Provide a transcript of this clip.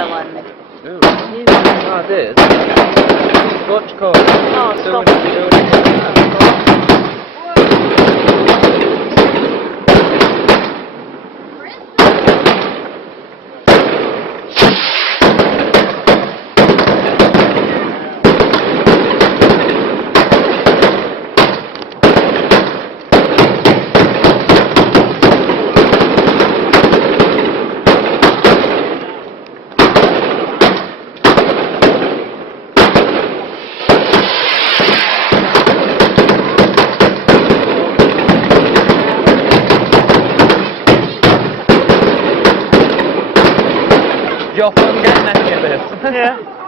Melanie. Ooh. Ah, this. Scotch card. Oh, Scotch. Joffrey getting that shit. Yeah.